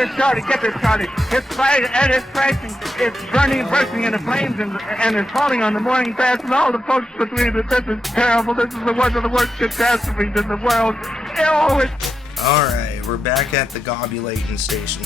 this, Charlie. Get this, Charlie. It's crashing. It's burning and bursting into flames and it's falling on the morning grass and all the folks between it. This is terrible. This is one of the worst catastrophes in the world. Oh, it's... All right, we're back at the Gobbulating station.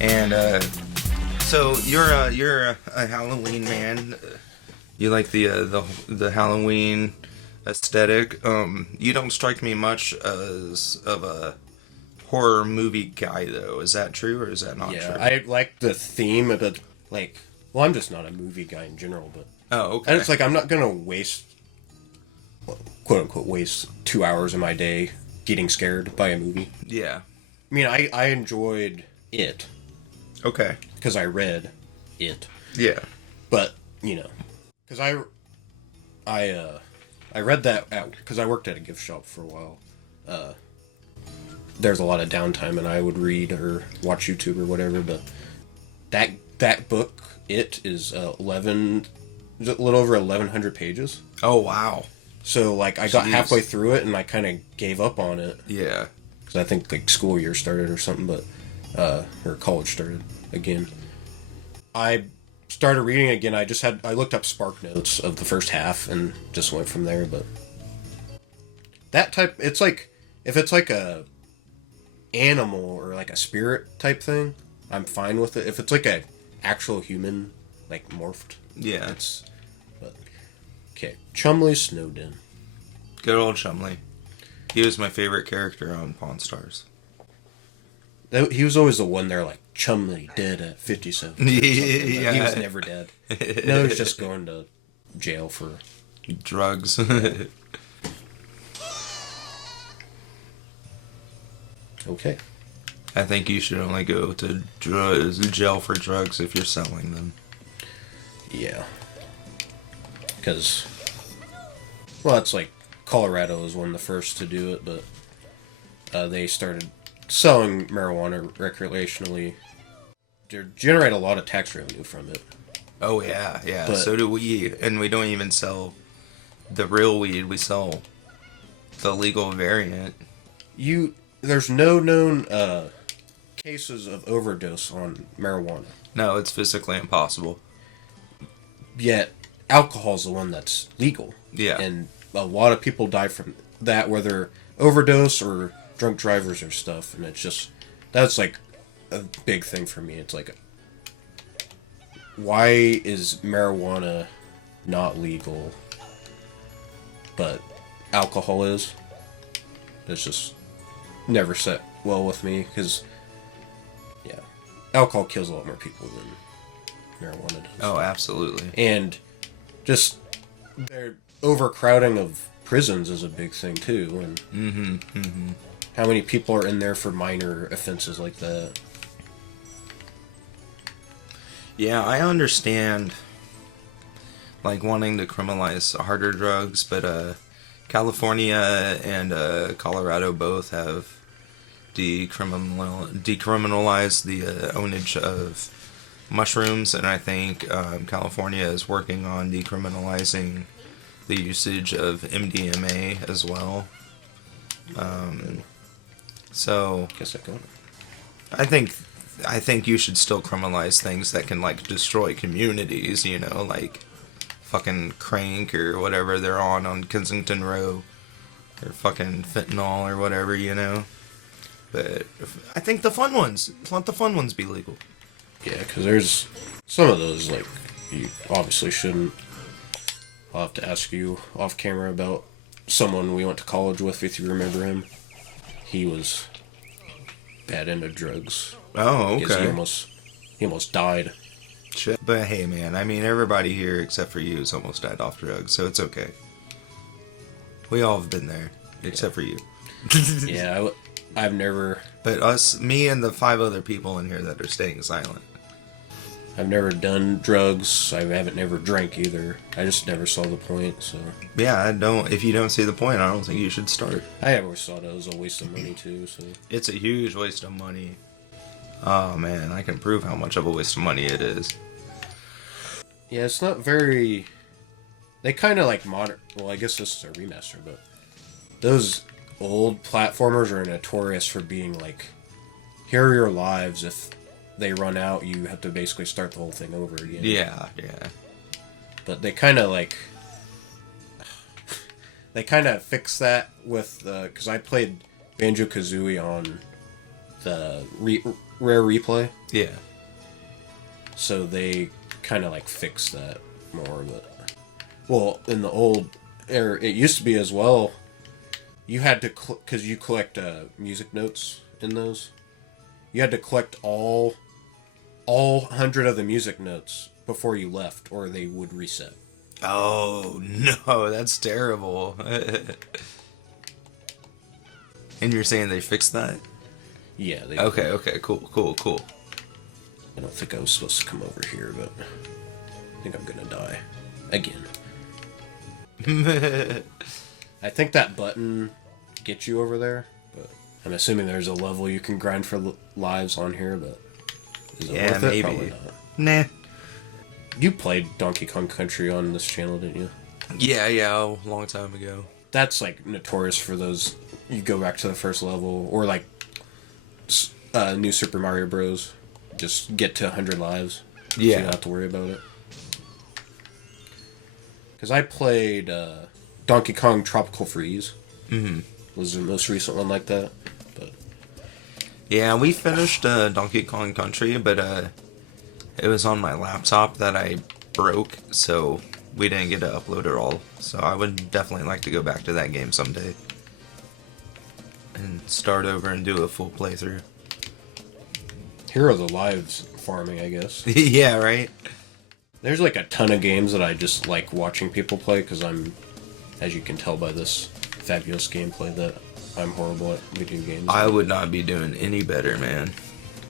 And, so you're a Halloween man. You like the Halloween aesthetic. You don't strike me much as of a horror movie guy, though. Is that true, or is that not true? Yeah, I like the theme of it. Like, well, I'm just not a movie guy in general, but... Oh, okay. And it's like, I'm not gonna waste, quote-unquote, waste 2 hours of my day getting scared by a movie. Yeah. I mean, I enjoyed it. Okay. Because I read it. Yeah. But, you know, because I read that because I worked at a gift shop for a while. There's a lot of downtime, and I would read or watch YouTube or whatever. But that book, it is a little over 1,100 pages. Oh wow! So like I got halfway through it, and I kind of gave up on it. Yeah. Because I think like school year started or something, but or college started again. I started reading again. I looked up Spark Notes of the first half and just went from there. But that type, it's like if it's like a animal or like a spirit type thing, I'm fine with it. If it's like a actual human, like morphed, yeah, But okay, Chumley Snowden. Good old Chumley. He was my favorite character on Pawn Stars. He was always the one there, like, Chumley dead at 57. Yeah. He was never dead. No, he was just going to jail for... drugs. Okay. I think you should only go to jail for drugs if you're selling them. Yeah. Because... Well, it's like Colorado was one of the first to do it, but they started selling marijuana recreationally. They generate a lot of tax revenue from it. Oh yeah, yeah. But, so do we, and we don't even sell the real weed. We sell the legal variant. There's no known cases of overdose on marijuana. No, it's physically impossible. Yet alcohol's the one that's legal. Yeah. And a lot of people die from that, whether overdose or drunk drivers or stuff, and it's just, that's like a big thing for me. It's like, why is marijuana not legal, but alcohol is? It's just never set well with me, because, yeah, alcohol kills a lot more people than marijuana does. Oh, absolutely. And just their overcrowding of prisons is a big thing too, and how many people are in there for minor offenses like that. Yeah, I understand, like, wanting to criminalize harder drugs, but California and Colorado both have decriminalized the ownage of mushrooms, and I think California is working on decriminalizing the usage of MDMA as well. So Guess I got it. I think you should still criminalize things that can, like, destroy communities, you know, like fucking crank or whatever they're on Kensington Row, or fucking fentanyl or whatever, you know. But I think the fun ones, let the fun ones be legal. Yeah, because there's some of those, like, you obviously shouldn't. I'll have to ask you off camera about someone we went to college with, if you remember him. He was bad into drugs. Oh, Because okay. he almost died. Shit. But hey, man, I mean, everybody here except for you has almost died off drugs, so it's okay. We all have been there, except for you. Yeah, I've never... But me and the 5 other people in here that are staying silent. I've never done drugs. I haven't never drank either. I just never saw the point, so... Yeah, if you don't see the point, I don't think you should start. I always thought it was a waste of money, too, so... It's a huge waste of money. Oh, man, I can prove how much of a waste of money it is. Yeah, it's not very... They kind of like modern... Well, I guess this is a remaster, but... Those old platformers are notorious for being, like, here are your lives. If they run out, you have to basically start the whole thing over again. Yeah. But they kind of like... They kind of fixed that with the... Because I played Banjo-Kazooie on the Rare Replay. Yeah. So they kind of like fixed that more. But well, in the old era, it used to be as well. You had to... Because you collect music notes in those. You had to collect all 100 of the music notes before you left, or they would reset. Oh, no, that's terrible. And you're saying they fixed that? Yeah. They Okay, cool. I don't think I was supposed to come over here, but I think I'm gonna die. Again. I think that button gets you over there, but I'm assuming there's a level you can grind for lives on here, but is it worth it? Maybe. Probably not. Nah. You played Donkey Kong Country on this channel, didn't you? Yeah, a long time ago. That's like notorious for those. You go back to the first level, or like New Super Mario Bros. Just get to 100 lives. Yeah. So you don't have to worry about it. Because I played Donkey Kong Tropical Freeze. Mm-hmm. Was the most recent one like that. But Yeah, we finished Donkey Kong Country, but it was on my laptop that I broke, so we didn't get to upload it all. So I would definitely like to go back to that game someday. And start over and do a full playthrough. here are the lives farming, I guess. Yeah, right? There's like a ton of games that I just like watching people play because I'm, as you can tell by this fabulous gameplay, that I'm horrible at video games. I would not be doing any better, man.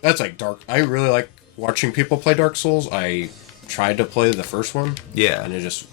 That's like I really like watching people play Dark Souls. I tried to play the first one. Yeah. And it just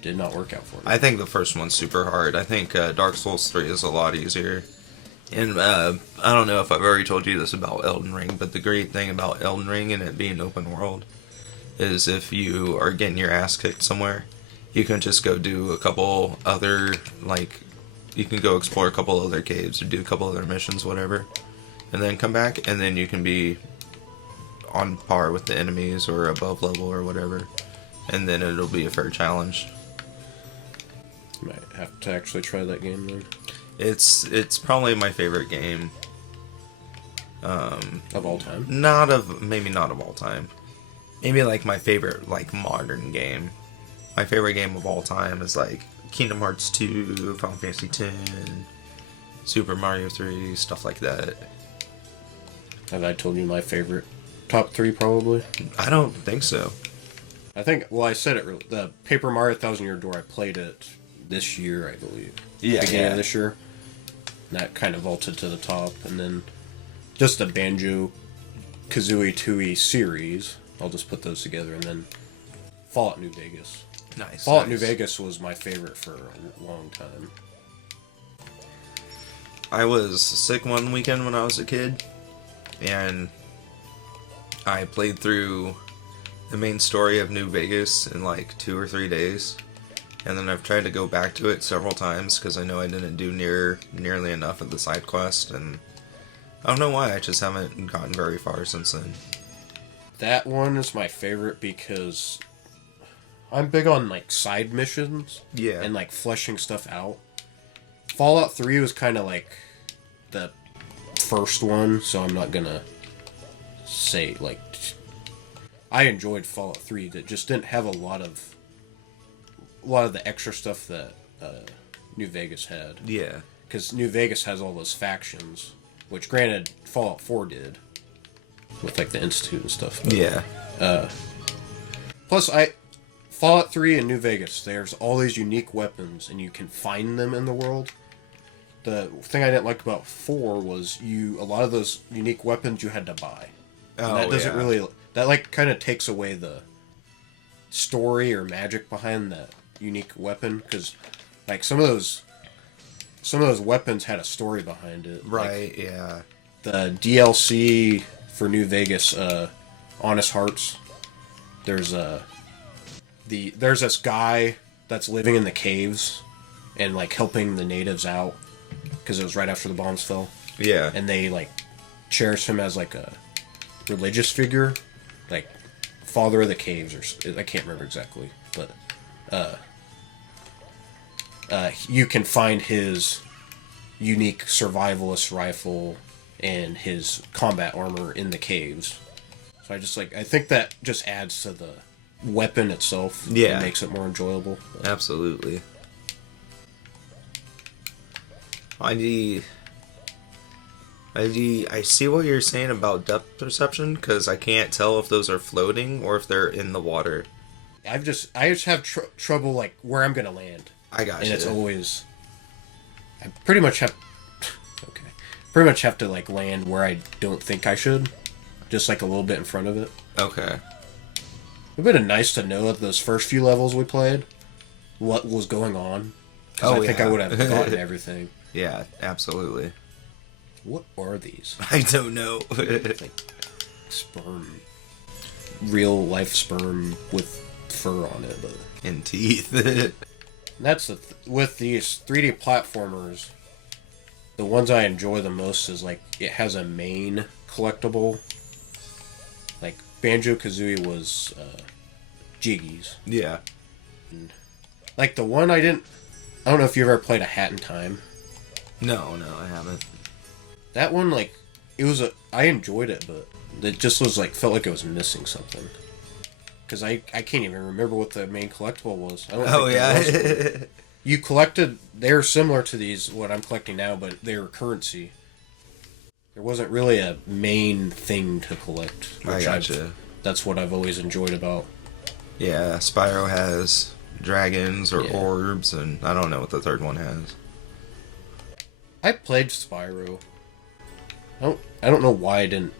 did not work out for me. I think the first one's super hard. I think Dark Souls 3 is a lot easier. And I don't know if I've already told you this about Elden Ring, but the great thing about Elden Ring and it being open world is if you are getting your ass kicked somewhere, you can just go do a couple other, like, you can go explore a couple other caves or do a couple other missions, whatever, and then come back, and then you can be on par with the enemies or above level or whatever, and then it'll be a fair challenge. Might have to actually try that game then. It's probably my favorite game. Of all time? Maybe not of all time. Maybe like my favorite like modern game. My favorite game of all time is like Kingdom Hearts 2, Final Fantasy X, Super Mario 3, stuff like that. Have I told you my favorite top 3 probably? I don't think so. I think, well, I said it, the Paper Mario Thousand Year Door, I played it this year, I believe. Yeah, Beginning of this year. And that kind of vaulted to the top. And then just the Banjo-Kazooie 2E series. I'll just put those together. And then Fallout New Vegas. Nice. Fallout New Vegas was my favorite for a long time. I was sick one weekend when I was a kid, and I played through the main story of New Vegas in like 2 or 3 days. And then I've tried to go back to it several times because I know I didn't do nearly enough of the side quest, and I don't know why, I just haven't gotten very far since then. That one is my favorite because I'm big on like side missions. Yeah. And like fleshing stuff out. Fallout 3 was kind of like the first one, so I'm not gonna say like I enjoyed Fallout 3. That just didn't have a lot of the extra stuff that New Vegas had. Yeah. Because New Vegas has all those factions, which granted Fallout 4 did, with like the Institute and stuff. But, Yeah. Plus, Fallout 3 and New Vegas, there's all these unique weapons, and you can find them in the world. The thing I didn't like about 4 was a lot of those unique weapons you had to buy. And that doesn't really, that like kind of takes away the story or magic behind that unique weapon, because like some of those weapons had a story behind it. Right, like, yeah. the DLC for New Vegas, Honest Hearts, there's this guy that's living in the caves and like helping the natives out because it was right after the bombs fell. Yeah. And they like cherish him as like a religious figure, like Father of the Caves, or I can't remember exactly, but you can find his unique survivalist rifle and his combat armor in the caves. So I think that just adds to the weapon itself. Yeah. It makes it more enjoyable. Absolutely. I see what you're saying about depth perception, because I can't tell if those are floating or if they're in the water. I just have trouble like where I'm gonna land. I got And you. it's always, I pretty much have to like land where I don't think I should, just like a little bit in front of it. Okay. It would have been nice to know at those first few levels we played what was going on. 'Cause I think I would have forgotten everything. Yeah, absolutely. What are these? I don't know. Like sperm, real life sperm with fur on it, but In teeth. that's with these 3D platformers. The ones I enjoy the most is like it has a main collectible. Like Banjo-Kazooie was Jiggies. Yeah. Like the one I don't know if you ever played A Hat in Time. No, I haven't. That one, like, I enjoyed it, but it just was like, felt like it was missing something. Because I can't even remember what the main collectible was. I don't think there was one. You collected, they're similar to these, what I'm collecting now, but they were currency. There wasn't really a main thing to collect. I gotcha. That's what I've always enjoyed about. Yeah, Spyro has dragons or Yeah. orbs, and I don't know what the third one has. I played Spyro. I don't know why I didn't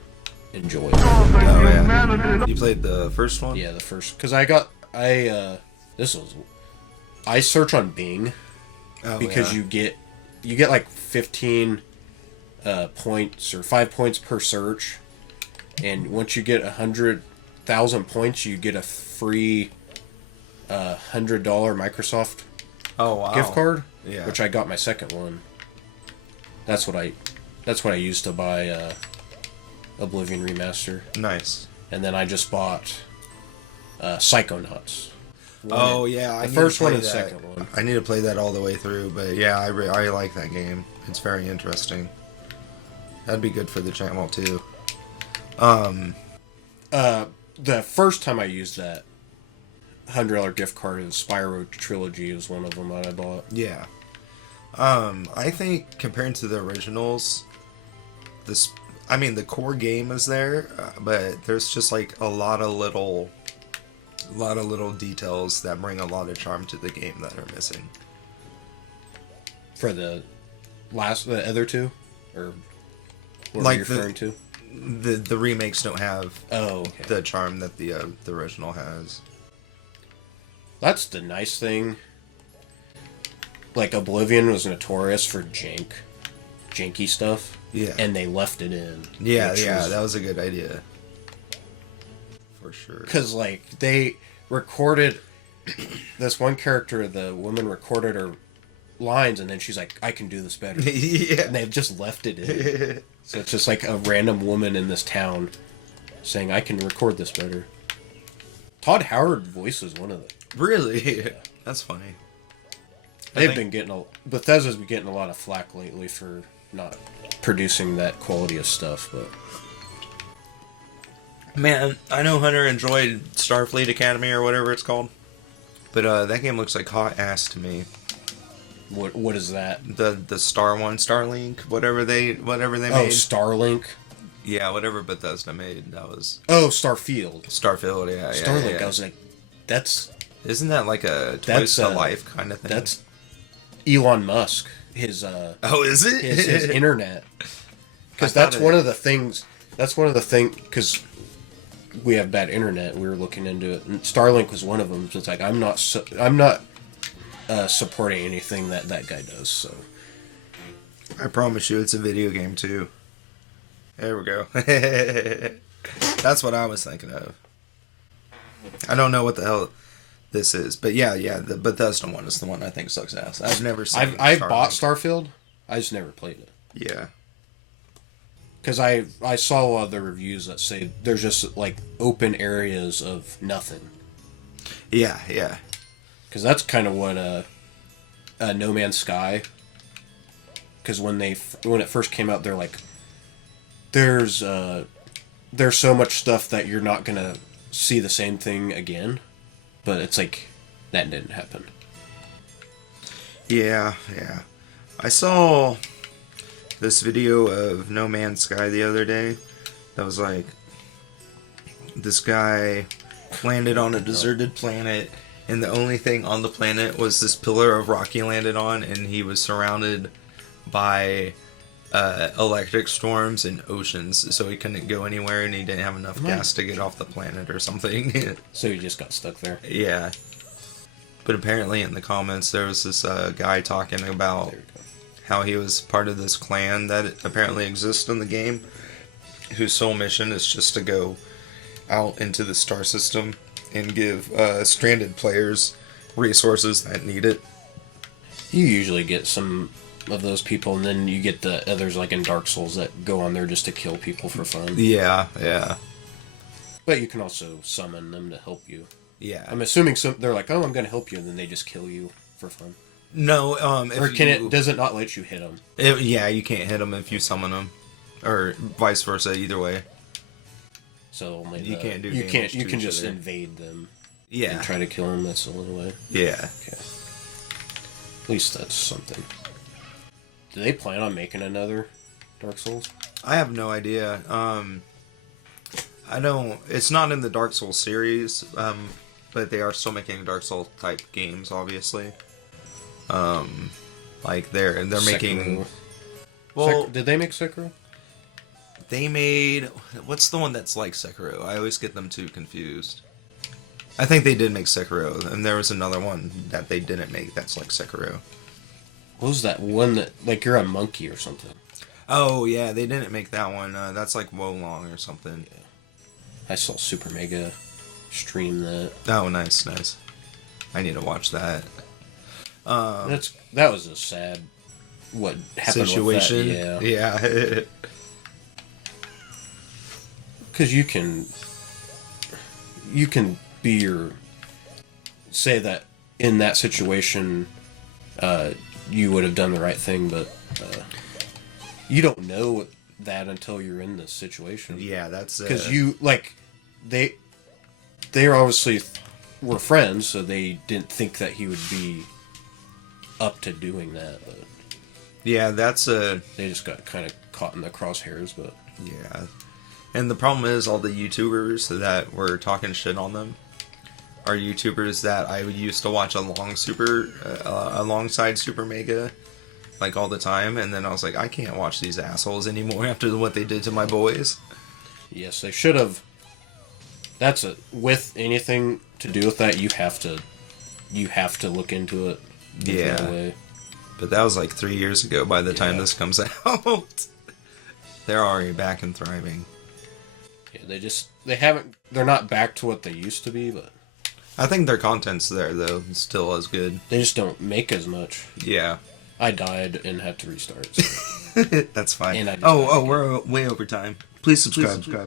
enjoy it. Oh, yeah. You played the first one? Yeah, the first, because I search on Bing because you get like 15 points or 5 points per search, and once you get 100,000 points, you get a free $100 Microsoft gift card. Yeah. Which I got my second one. That's what I used to buy Oblivion Remaster. Nice. And then I just bought Psychonauts. Oh yeah, The first one and the second one. I need to play that all the way through, but yeah, I like that game. It's very interesting. That'd be good for the channel too. The first time I used that $100 gift card in Spyro Trilogy is one of them that I bought. Yeah. I think compared to the originals, the core game is there, but there's just like a lot of little details that bring a lot of charm to the game that are missing. For the other two? Or what Like are you referring to? The remakes don't have Okay. the charm that the original has. That's the nice thing. Like, Oblivion was notorious for janky stuff. Yeah. And they left it in. Yeah, that was a good idea. For sure. Because, like, they recorded... this one character, the woman recorded her lines, and then she's like, I can do this better. Yeah. And they've just left it in. So it's just like a random woman in this town saying, I can record this better. Todd Howard voices one of them. Really? Yeah. That's funny. Bethesda's been getting a lot of flack lately for not producing that quality of stuff, but... Man, I know Hunter enjoyed Starfleet Academy or whatever it's called, but that game looks like hot ass to me. What is that? The Star one, Starlink, whatever they Oh, made. Starlink? Yeah, whatever Bethesda made, that was Oh, Starfield. Starfield. Yeah, Starlink, yeah. I was like, that's... Isn't that like a Twice to Life kind of thing? That's Elon Musk. His oh, is it? his internet. Because that's one of the things. Because we have bad internet. We were looking into it, and Starlink was one of them. So it's like I'm not supporting anything that guy does. So I promise you, it's a video game too. There we go. That's what I was thinking of. I don't know what the hell this is, but yeah, the Bethesda one is the one I think sucks ass. I've never seen. I've bought Starfield. I just never played it. Yeah. Because I saw a lot of the reviews that say there's just like open areas of nothing. Yeah, yeah. Because that's kind of what No Man's Sky. Because when it first came out, they're like, there's so much stuff that you're not gonna see the same thing again. But it's like that didn't happen. Yeah, yeah. I saw this video of No Man's Sky the other day that was like, this guy landed on a deserted planet, and the only thing on the planet was this pillar of rock he landed on, and he was surrounded by electric storms and oceans, so he couldn't go anywhere, and he didn't have enough gas to get off the planet or something. So he just got stuck there. Yeah. But apparently in the comments there was this guy talking about how he was part of this clan that apparently exists in the game, whose sole mission is just to go out into the star system and give stranded players resources that need it. You usually get some of those people, and then you get the others like in Dark Souls that go on there just to kill people for fun. Yeah, yeah. But you can also summon them to help you. Yeah. I'm assuming they're like, oh, I'm going to help you, and then they just kill you for fun. No, or does it not let you hit them? Yeah, you can't hit them if you summon them, or vice versa. Either way. So only you can't do. You can't. You to can each just other. invade them. Yeah. And try to kill them. That's the only way. Yeah. Okay. At least that's something. Do they plan on making another Dark Souls? I have no idea. I don't. It's not in the Dark Souls series. But they are still making Dark Souls type games, obviously. Like they're making. Well, did they make Sekiro? They made, what's the one that's like Sekiro? I always get them too confused. I think they did make Sekiro, and there was another one that they didn't make that's like Sekiro. What was that one that like you're a monkey or something? Oh yeah, they didn't make that one. That's like Wolong or something. Yeah. I saw Super Mega stream that. Oh, nice, nice. I need to watch that. That was a sad what happened situation. With that. Yeah. Because you can be say that in that situation you would have done the right thing, but you don't know that until you're in this situation. Yeah, that's because you like they obviously were friends, so they didn't think that he would be up to doing that. But yeah, that's they just got kind of caught in the crosshairs. But yeah, and the problem is all the YouTubers that were talking shit on them are YouTubers that I used to watch alongside Super Mega, like all the time, and then I was like, I can't watch these assholes anymore after what they did to my boys. Yes, they should have. That's with anything to do with that, you have to look into it. Yeah, way. But that was like 3 years ago. By the time this comes out, they're already back and thriving. Yeah, they're not back to what they used to be, but I think their content's there though, still as good. They just don't make as much. Yeah. I died and had to restart. So. That's fine. And we're way over time. Please subscribe.